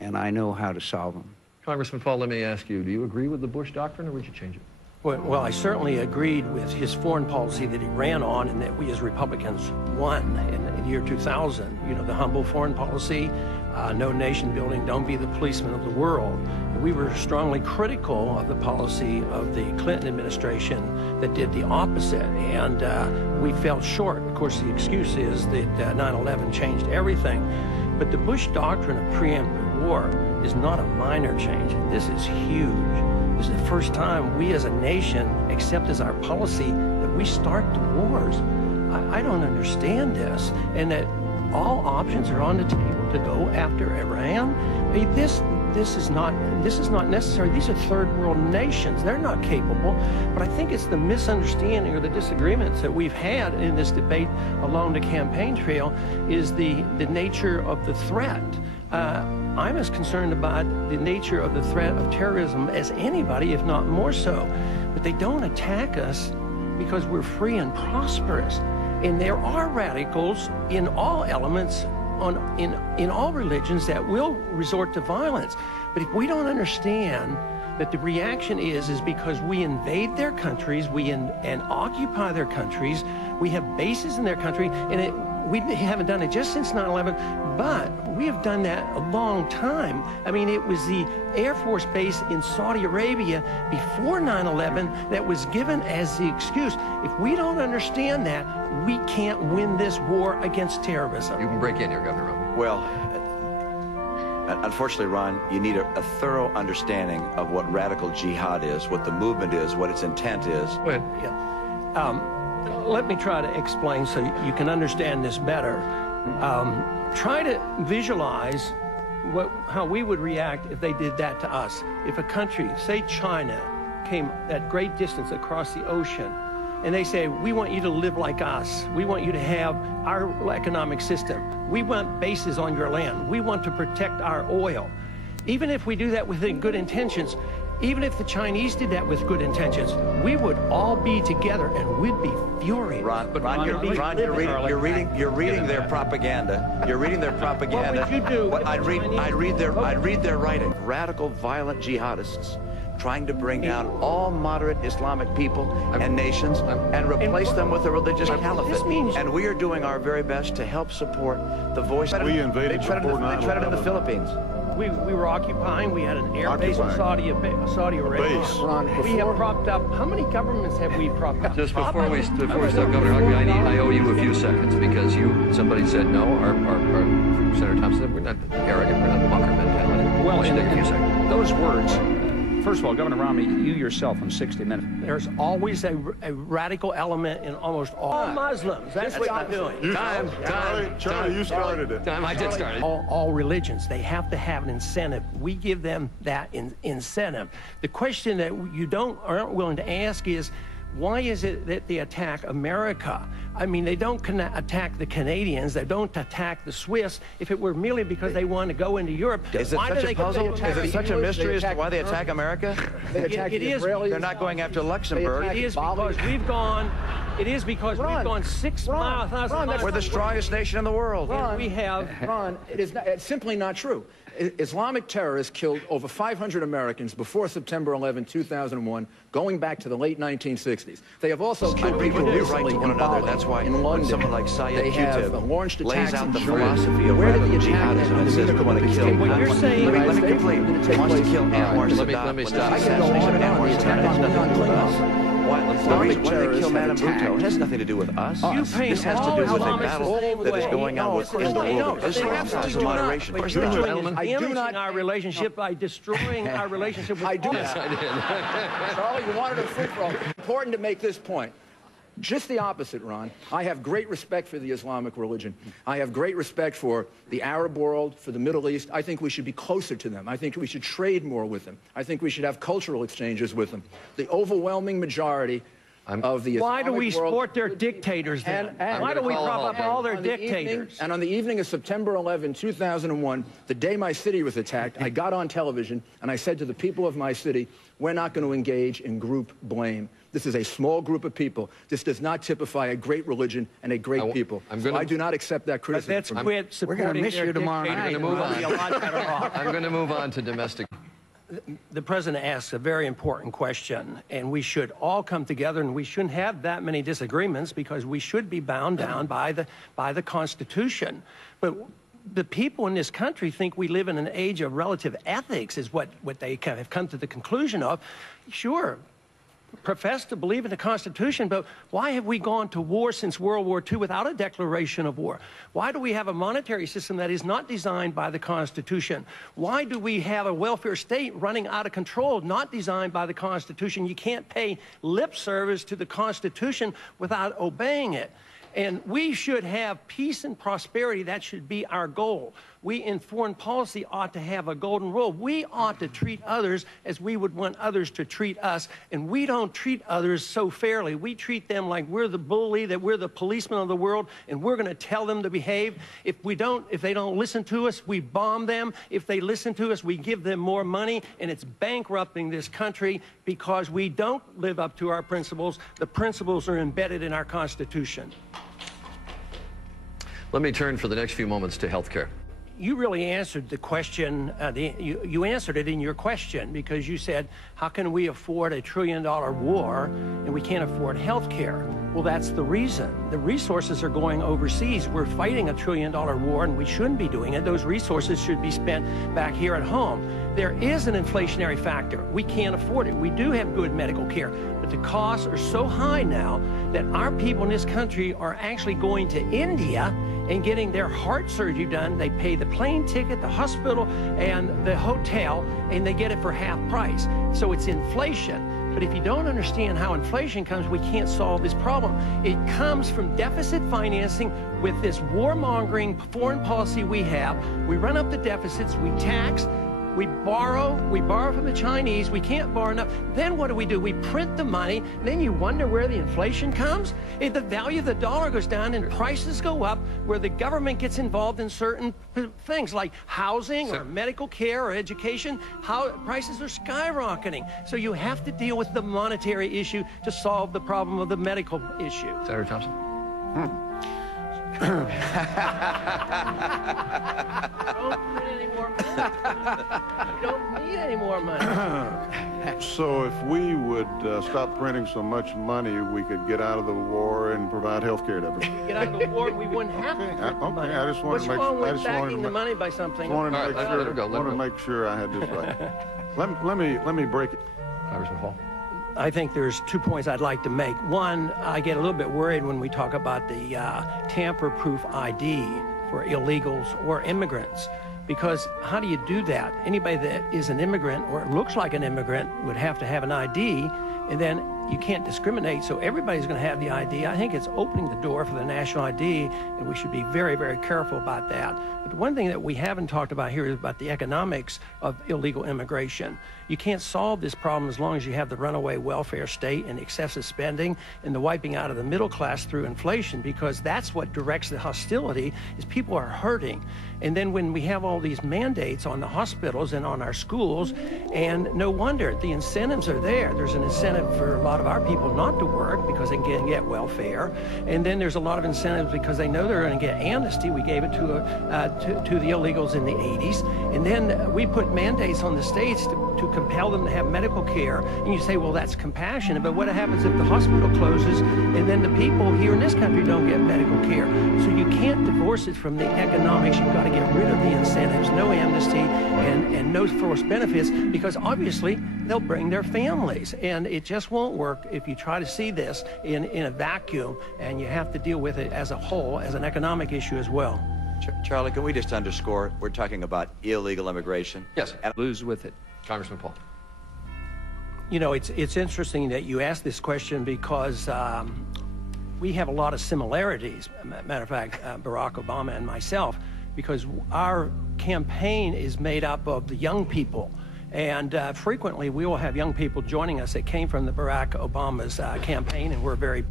and I know how to solve them. Congressman Paul, let me ask you, do you agree with the Bush doctrine, or would you change it? Well, I certainly agreed with his foreign policy that he ran on, and that we as Republicans won in the year 2000. You know, the humble foreign policy, no nation building, don't be the policeman of the world. We were strongly critical of the policy of the Clinton administration that did the opposite, and we fell short. Of course, the excuse is that 9/11 changed everything, but the Bush doctrine of preemptive war is not a minor change. This is huge. This is the first time we as a nation accept as our policy that we start the wars. I don't understand this, and that all options are on the table to go after Iran. I mean, this is not necessary. These are third world nations. They're not capable. But I think it's the misunderstanding or the disagreements that we've had in this debate along the campaign trail is the nature of the threat. I'm as concerned about the nature of the threat of terrorism as anybody, if not more so. But they don't attack us because we're free and prosperous. And there are radicals in all elements, in all religions, that will resort to violence. But if we don't understand that the reaction is because we invade their countries, and occupy their countries, we have bases in their country, and we haven't done it just since 9/11, but we have done that a long time. I mean, it was the Air Force base in Saudi Arabia before 9/11 that was given as the excuse. If we don't understand that, we can't win this war against terrorism. You can break in here, Governor Romney. Well, unfortunately, Ron, you need a thorough understanding of what radical jihad is, what the movement is, what its intent is. Go ahead. Yeah. Let me try to explain so you can understand this better. Try to visualize how we would react if they did that to us. If a country, say China, came that great distance across the ocean, and they say, we want you to live like us. We want you to have our economic system. We want bases on your land. We want to protect our oil. Even if we do that with good intentions, even if the Chinese did that with good intentions, we would all be together and we'd be furious. Ron, you're reading their propaganda. You're reading their propaganda. What would you do? I'd read their writing. Radical, violent jihadists trying to bring down all moderate Islamic people and nations and replace them with a religious caliphate. And we are doing our very best to help support the voice. We invaded before 9/11. They tried it in the Philippines. We were occupying. We had an air base in Saudi Arabia. Ron, we have propped up. How many governments have we propped up? Just before we start, Governor Huckabee, I owe you a few seconds because somebody said no. Our Senator Thompson said we're not arrogant. We're not bunker mentality. Well, take a few seconds. Those words. First of all, Governor Romney, you yourself on 60 Minutes. There's always a radical element in almost all Muslims. That's what I'm doing. Charlie, you started it. I did start it. All religions, they have to have an incentive. We give them that incentive. The question that you aren't willing to ask is, why is it that they attack America? I mean, they don't attack the Canadians, they don't attack the Swiss. If it were merely because they want to go into Europe, is it such a puzzle? Is it such a mystery as to why they attack America? It is. They're not going after Luxembourg. It is because we've gone. It is because we've gone 6,000 miles. We're the strongest nation in the world. We have. Ron, it's simply not true. Islamic terrorists killed over 500 Americans before September 11, 2001, going back to the late 1960s. They have also killed people recently in Bali, That's why in London. Someone like Syed they have Qutb launched attacks lays out in the Jordan. philosophy of Where did radical the attack jihadism and says we want to kill. What you're saying? Let me complete. Wants to kill Anwar Let me Sadat. stop. I can go on and on. The attack on Klingons. The reason why they kill Madame Bhutto has nothing to do with us. This has to do with a battle that is going on in the world. Islam has a moderation. But you're doing damaging our relationship by destroying our relationship with I do Yes, not. Charlie, you wanted a free-for-all. Important to make this point. Just the opposite, Ron. I have great respect for the Islamic religion. I have great respect for the Arab world, for the Middle East. I think we should be closer to them. I think we should trade more with them. I think we should have cultural exchanges with them. The overwhelming majority of the Islamic Why do we world, support their dictators then? Why do we prop up all their dictators? And on the evening of September 11, 2001, the day my city was attacked, I got on television and I said to the people of my city, we're not going to engage in group blame. This is a small group of people. This does not typify a great religion and a great people. So I do not accept that criticism. Let's quit supporting their dictator. I'm going to move on to domestic. The president asks a very important question, and we should all come together, and we shouldn't have that many disagreements because we should be bound down by the Constitution. But the people in this country think we live in an age of relative ethics, is what they kind of have come to the conclusion of. Sure, profess to believe in the Constitution, but why have we gone to war since World War II without a declaration of war? Why do we have a monetary system that is not designed by the Constitution? Why do we have a welfare state running out of control, not designed by the Constitution? You can't pay lip service to the Constitution without obeying it. And we should have peace and prosperity. That should be our goal. We in foreign policy ought to have a golden rule. We ought to treat others as we would want others to treat us. And we don't treat others so fairly. We treat them like we're the bully, that we're the policeman of the world, and we're going to tell them to behave. If they don't listen to us, we bomb them. If they listen to us, we give them more money. And it's bankrupting this country because we don't live up to our principles. The principles are embedded in our Constitution. Let me turn for the next few moments to health care. You really answered the question, you answered it in your question, because you said, how can we afford $1 trillion war and we can't afford health care? Well, that's the reason. The resources are going overseas. We're fighting $1 trillion war and we shouldn't be doing it. Those resources should be spent back here at home. There is an inflationary factor. We can't afford it. We do have good medical care, but the costs are so high now that our people in this country are actually going to India and getting their heart surgery done. They pay the plane ticket, the hospital, and the hotel, and they get it for half price. So it's inflation. But if you don't understand how inflation comes, we can't solve this problem. It comes from deficit financing with this warmongering foreign policy we have. We run up the deficits, we tax, we borrow from the Chinese, we can't borrow enough. Then what do? We print the money, and then you wonder where the inflation comes? If the value of the dollar goes down and prices go up, where the government gets involved in certain things like housing or medical care or education, prices are skyrocketing. So you have to deal with the monetary issue to solve the problem of the medical issue. Senator Thompson? Don't print any more money. You don't need any more money. So if we would stop printing so much money, we could get out of the war and provide health care to everyone. Get out of the war, we wouldn't have to print the money. I just wanted What's to make, wrong with I just wanted backing to the money by something? wanted to make sure I had this right. let me break it. Congressman Paul. I think there's 2 points I'd like to make. One, I get a little bit worried when we talk about the tamper-proof ID for illegals or immigrants, because how do you do that? Anybody that is an immigrant or looks like an immigrant would have to have an ID, and then you can't discriminate, so everybody's going to have the ID. I think it's opening the door for the national ID, and we should be very, very careful about that. But one thing that we haven't talked about here is about the economics of illegal immigration. You can't solve this problem as long as you have the runaway welfare state and excessive spending and the wiping out of the middle class through inflation, because that's what directs the hostility, is people are hurting. And then when we have all these mandates on the hospitals and on our schools, and no wonder, the incentives are there. There's an incentive for a lot of our people not to work because they can get welfare. And then there's a lot of incentives because they know they're going to get amnesty. We gave it to the illegals in the 80s. And then we put mandates on the states to compel them to have medical care. And you say, well, that's compassionate. But what happens if the hospital closes and then the people here in this country don't get medical care? So you can't divorce it from the economics. You've got to get rid of the incentives, no amnesty, and no forced benefits, because obviously they'll bring their families. And it just won't work if you try to see this in a vacuum, and you have to deal with it as a whole, as an economic issue as well. Charlie, can we just underscore, we're talking about illegal immigration? Yes. And lose with it. Congressman Paul. You know, it's interesting that you asked this question, because we have a lot of similarities. Matter of fact, Barack Obama and myself, because our campaign is made up of the young people. And frequently we will have young people joining us that came from the Barack Obama's campaign, and we're very